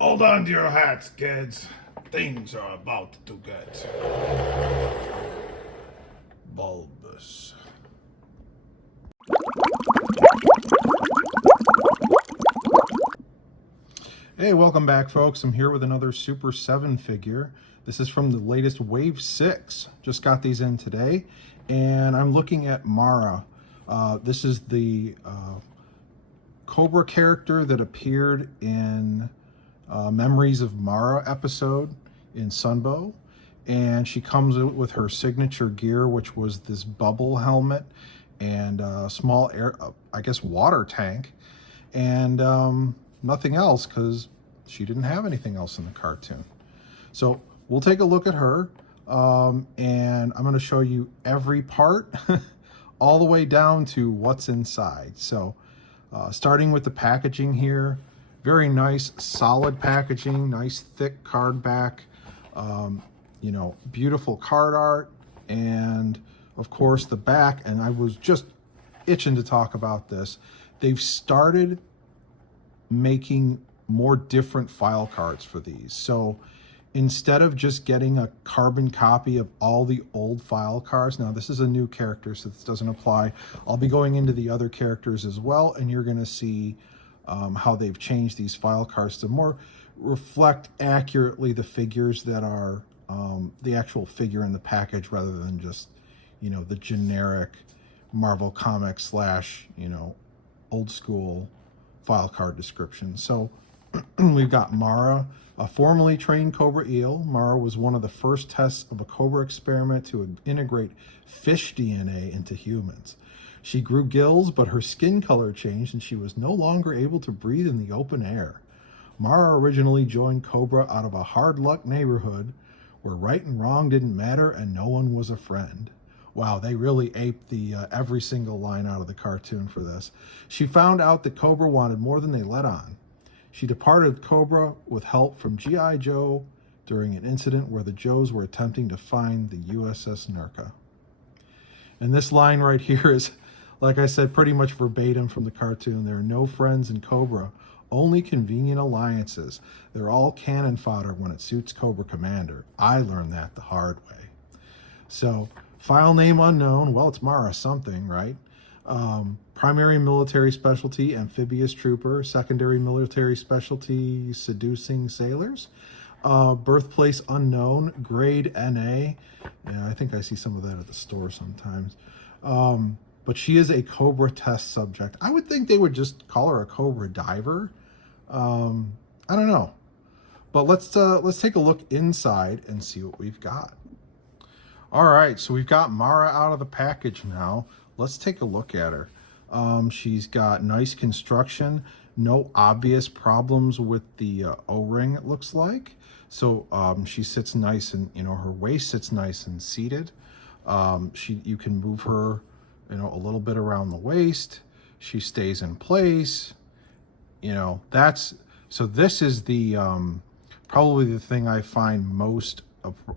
Hold on to your hats, kids. Things are about to get bulbous. Hey, welcome back, folks. I'm here with another Super 7 figure. This is from the latest Wave 6. Just got these in today, and I'm looking at Mara. This is the Cobra character that appeared in Memories of Mara episode in Sunbow, and she comes with her signature gear, which was this bubble helmet and a small air, I guess, water tank, and nothing else because she didn't have anything else in the cartoon. So we'll take a look at her, and I'm going to show you every part all the way down to what's inside. So starting with the packaging here, very nice solid packaging, nice thick card back, you know, beautiful card art, and of course the back. And I was just itching to talk about this. They've started making more different file cards for these. So instead of just getting a carbon copy of all the old file cards, now this is a new character, so this doesn't apply. I'll be going into the other characters as well, and you're going to see how they've changed these file cards to more reflect accurately the figures that are the actual figure in the package, rather than just, you know, the generic Marvel Comics slash, you know, old school file card description. So we've got Mara, a formerly trained Cobra eel. Mara was one of the first tests of a Cobra experiment to integrate fish DNA into humans. She grew gills, but her skin color changed and she was no longer able to breathe in the open air. Mara originally joined Cobra out of a hard luck neighborhood where right and wrong didn't matter and no one was a friend. Wow, they really aped the every single line out of the cartoon for this. She found out that Cobra wanted more than they let on. She departed Cobra with help from G.I. Joe during an incident where the Joes were attempting to find the USS Nerka. And this line right here is, like I said, pretty much verbatim from the cartoon. There are no friends in Cobra, only convenient alliances. They're all cannon fodder when it suits Cobra Commander. I learned that the hard way. So, file name unknown. Well, it's Mara something, right? Primary military specialty, amphibious trooper. Secondary military specialty, seducing sailors. Birthplace unknown, grade NA. Yeah, I think I see some of that at the store sometimes. But she is a Cobra test subject. I would think they would just call her a Cobra diver. I don't know. But let's take a look inside and see what we've got. All right, so we've got Mara out of the package now. Let's take a look at her. She's got nice construction, no obvious problems with the O-ring, it looks like. So she sits nice, and you know, her waist sits nice and seated. You can move her, you know, a little bit around the waist. She stays in place. You know, so this is the probably the thing I find most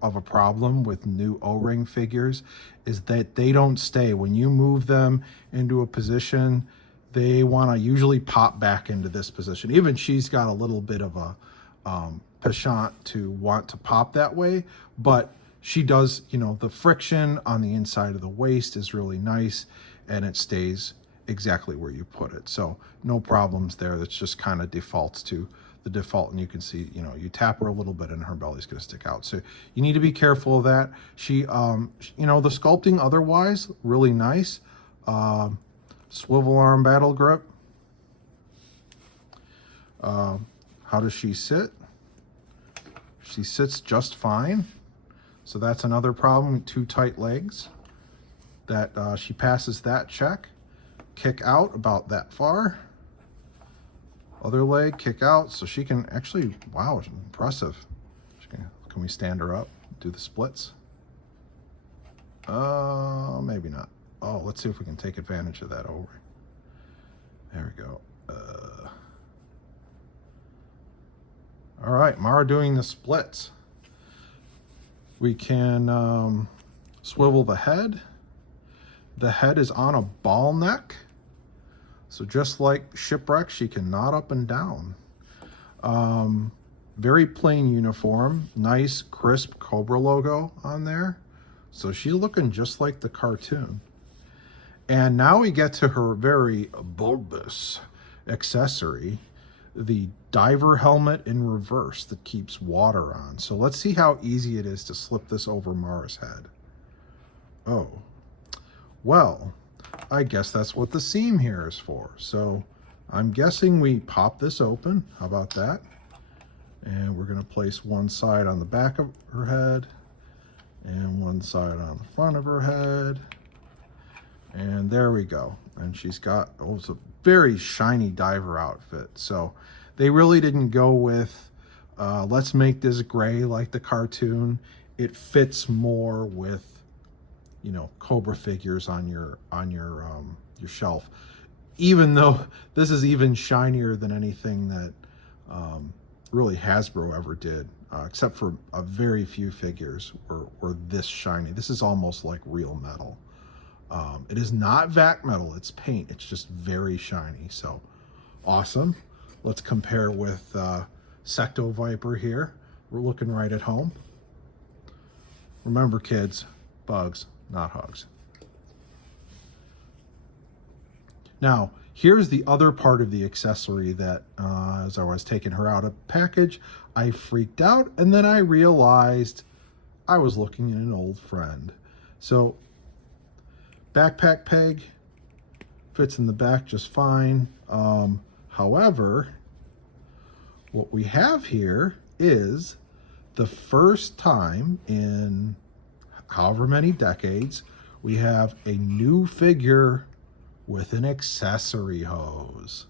of a problem with new O-ring figures, is that they don't stay. When you move them into a position, they want to usually pop back into this position. Even she's got a little bit of a penchant to want to pop that way, but she does, you know, the friction on the inside of the waist is really nice, and it stays exactly where you put it. So no problems there. That's just kind of defaults to the default, and you can see, you know, you tap her a little bit and her belly's going to stick out. So you need to be careful of that. She, you know, the sculpting otherwise really nice. Swivel arm battle grip. How does she sit? She sits just fine. So that's another problem, too tight legs. That she passes that check. Kick out about that far. Other leg, kick out, so she can actually, wow, impressive. Can we stand her up, do the splits? Maybe not. Oh, let's see if we can take advantage of that over. There we go. All right, Mara doing the splits. We can swivel the head. The head is on a ball neck. So just like Shipwreck, she can nod up and down. very plain uniform, nice crisp Cobra logo on there. So she's looking just like the cartoon. And now we get to her very bulbous accessory, the diver helmet in reverse that keeps water on. So let's see how easy it is to slip this over Mara's head. Oh, well, I guess that's what the seam here is for. So I'm guessing we pop this open. How about that? And we're gonna place one side on the back of her head and one side on the front of her head. And there we go. And she's got, oh, it's a very shiny diver outfit. So they really didn't go with, let's make this gray like the cartoon. It fits more with, you know, Cobra figures on your shelf. Even though this is even shinier than anything that really Hasbro ever did, except for a very few figures were this shiny. This is almost like real metal. It is not vac metal, it's paint. It's just very shiny, so awesome. Let's compare with Secto Viper here. We're looking right at home. Remember, kids, bugs, not hugs. Now, here's the other part of the accessory that, as I was taking her out of package, I freaked out, and then I realized I was looking at an old friend. So, backpack peg fits in the back just fine. However, what we have here is the first time in however many decades we have a new figure with an accessory hose.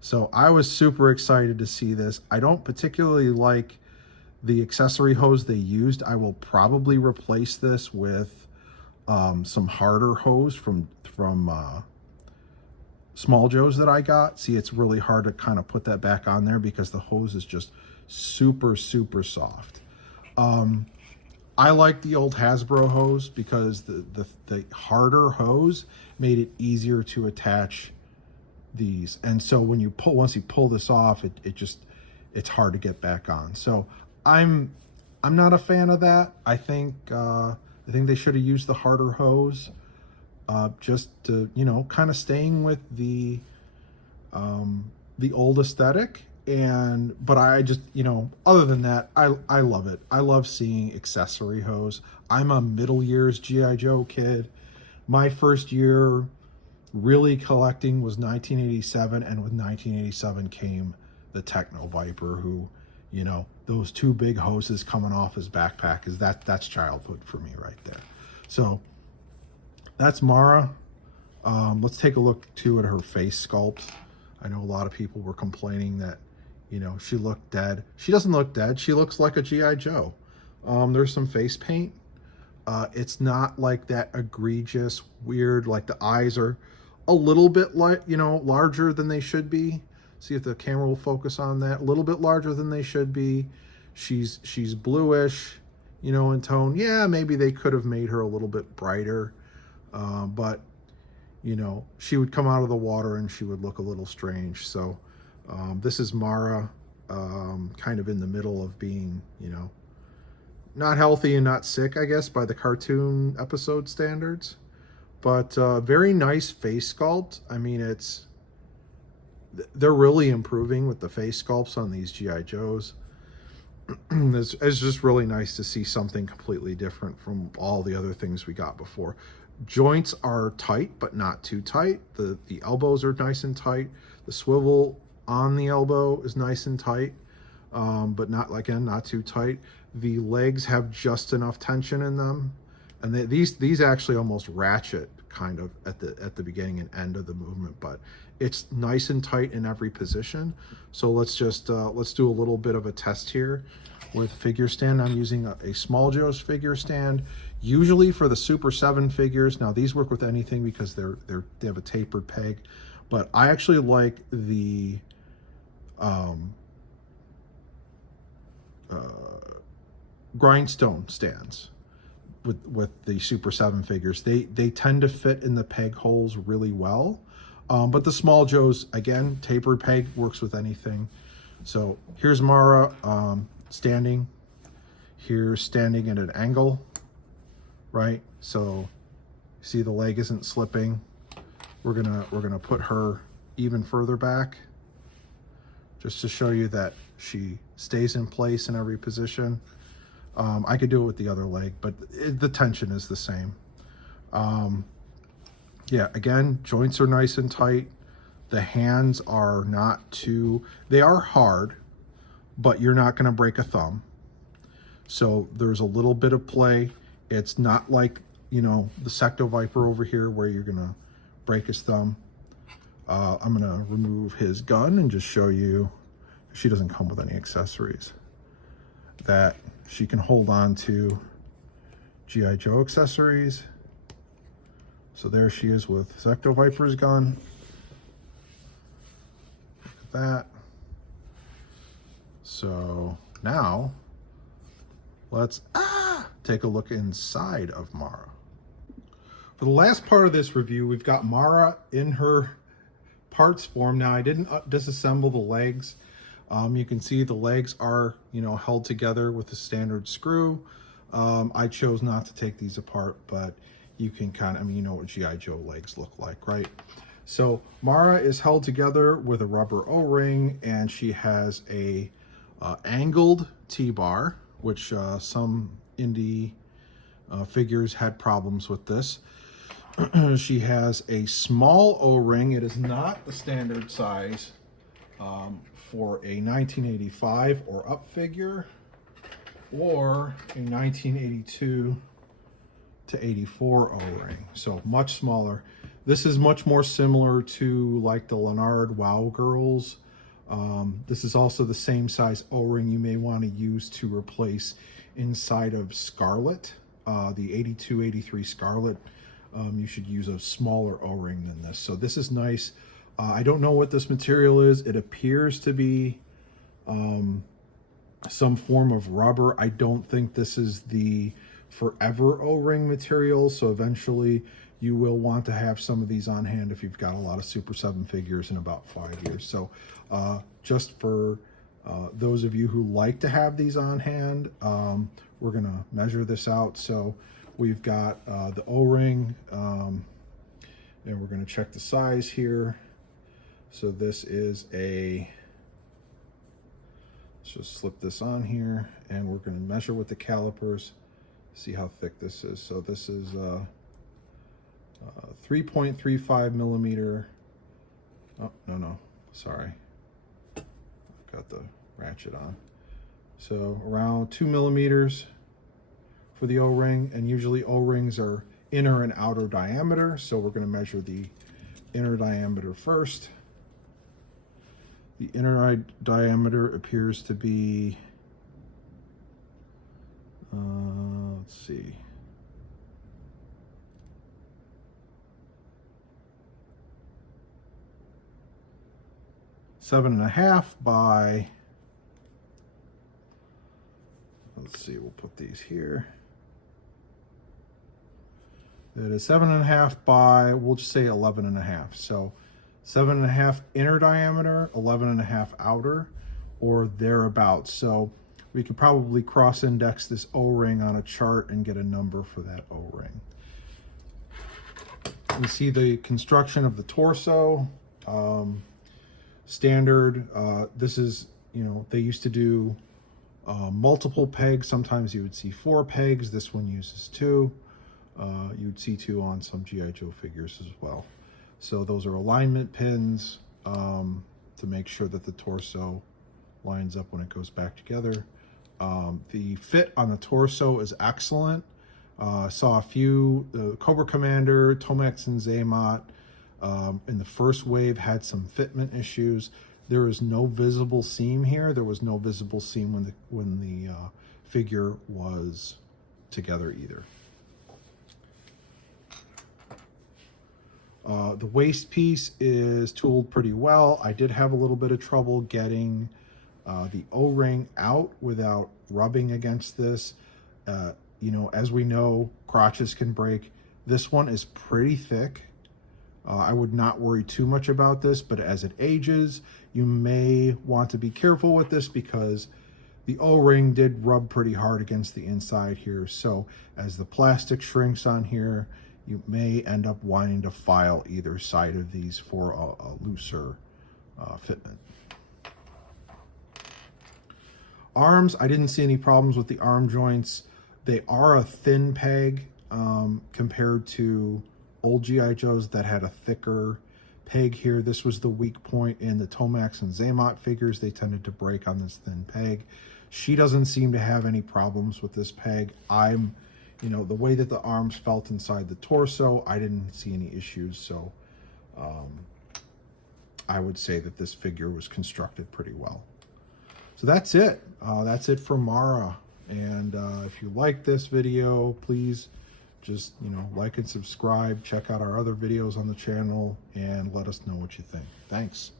So I was super excited to see this. I don't particularly like the accessory hose they used. I will probably replace this with some harder hose from Small Joe's that I got. See, it's really hard to kind of put that back on there because the hose is just super soft. I like the old Hasbro hose because the harder hose made it easier to attach these, and so when you once you pull this off, it's hard to get back on. So I'm not a fan of that. I think they should have used the harder hose, just to, you know, kind of staying with the old aesthetic. But I just, you know, other than that, I love it. I love seeing accessory hose. I'm a middle years G.I. Joe kid. My first year really collecting was 1987, and with 1987 came the Techno Viper, who, you know, those two big hoses coming off his backpack that's childhood for me right there. So that's Mara. Let's take a look too at her face sculpt. I know a lot of people were complaining that, you know, she looked dead. She doesn't look dead. She looks like a G.I. Joe. There's some face paint. It's not like that egregious, weird, like the eyes are a little bit like, you know, larger than they should be. See if the camera will focus on that. A little bit larger than they should be. She's bluish, you know, in tone. Yeah, maybe they could have made her a little bit brighter. But, you know, she would come out of the water and she would look a little strange. So this is Mara, kind of in the middle of being, you know, not healthy and not sick, I guess, by the cartoon episode standards. But very nice face sculpt. I mean, they're really improving with the face sculpts on these G.I. Joes. It's just really nice to see something completely different from all the other things we got before. Joints are tight, but not too tight. The elbows are nice and tight. The swivel on the elbow is nice and tight, but not too tight. The legs have just enough tension in them, and these actually almost ratchet kind of at the beginning and end of the movement, but it's nice and tight in every position. So let's just let's do a little bit of a test here with figure stand. I'm using a Small Joe's figure stand, usually for the Super 7 figures. Now these work with anything because they have a tapered peg, but I actually like the grindstone stands with the Super 7 figures. They tend to fit in the peg holes really well. But the Small Joe's, again, tapered peg works with anything. So here's Mara standing. Here's standing at an angle, right? So see the leg isn't slipping. We're gonna put her even further back, just to show you that she stays in place in every position. I could do it with the other leg, but the tension is the same. Yeah, again, joints are nice and tight. The hands are not too, they are hard, but you're not gonna break a thumb. So there's a little bit of play. It's not like, you know, the Secto Viper over here where you're gonna break his thumb. I'm gonna remove his gun and just show you, she doesn't come with any accessories, that she can hold on to G.I. Joe accessories. So there she is with Secto Viper's gun. Look at that. So now let's take a look inside of Mara. For the last part of this review, we've got Mara in her parts form. Now I didn't disassemble the legs. You can see the legs are, you know, held together with a standard screw. I chose not to take these apart, but you can kind of, I mean, you know what G.I. Joe legs look like, right? So Mara is held together with a rubber O-ring, and she has a angled T-bar, which some indie figures had problems with this. She has a small O-ring. It is not the standard size for a 1985 or up figure, or a 1982 to 84 O-ring. So much smaller. This is much more similar to like the Leonard Wow Girls. This is also the same size O-ring you may want to use to replace inside of Scarlet, the 82, 83 Scarlet. You should use a smaller O-ring than this. So this is nice. I don't know what this material is. It appears to be some form of rubber. I don't think this is the forever O-ring material. So eventually you will want to have some of these on hand if you've got a lot of Super 7 figures in about 5 years. So just for those of you who like to have these on hand, we're gonna measure this out. So we've got the O-ring, and we're gonna check the size here. So this is a, let's just slip this on here, and we're gonna measure with the calipers, see how thick this is. So this is 3.35 millimeter. Oh, no, sorry. I've got the ratchet on. So around 2 millimeters for the O-ring, and usually O-rings are inner and outer diameter. So we're gonna measure the inner diameter first. The inner diameter appears to be, let's see, seven and a half by, let's see, we'll put these here. That is 7.5 by, we'll just say 11.5. So 7.5 inner diameter, 11.5 outer, or thereabouts. So we could probably cross-index this O-ring on a chart and get a number for that O-ring. We see the construction of the torso. Standard, this is, you know, they used to do multiple pegs. Sometimes you would see 4 pegs. This one uses 2. You would see 2 on some G.I. Joe figures as well. So those are alignment pins to make sure that the torso lines up when it goes back together. The fit on the torso is excellent. Saw a few, the Cobra Commander, Tomax and Zaymot in the first wave had some fitment issues. There is no visible seam here. There was no visible seam when the figure was together either. The waist piece is tooled pretty well. I did have a little bit of trouble getting the O-ring out without rubbing against this. You know, as we know, crotches can break. This one is pretty thick. I would not worry too much about this, but as it ages, You may want to be careful with this because the O-ring did rub pretty hard against the inside here. So as the plastic shrinks on here, you may end up wanting to file either side of these for a looser fitment. Arms, I didn't see any problems with the arm joints. They are a thin peg compared to old G.I. Joes that had a thicker peg here. This was the weak point in the Tomax and Zaymot figures. They tended to break on this thin peg. She doesn't seem to have any problems with this peg. You know, the way that the arms felt inside the torso, I didn't see any issues. So I would say that this figure was constructed pretty well. So that's it. That's it for Mara. And if you like this video, please just, you know, like and subscribe. Check out our other videos on the channel and let us know what you think. Thanks.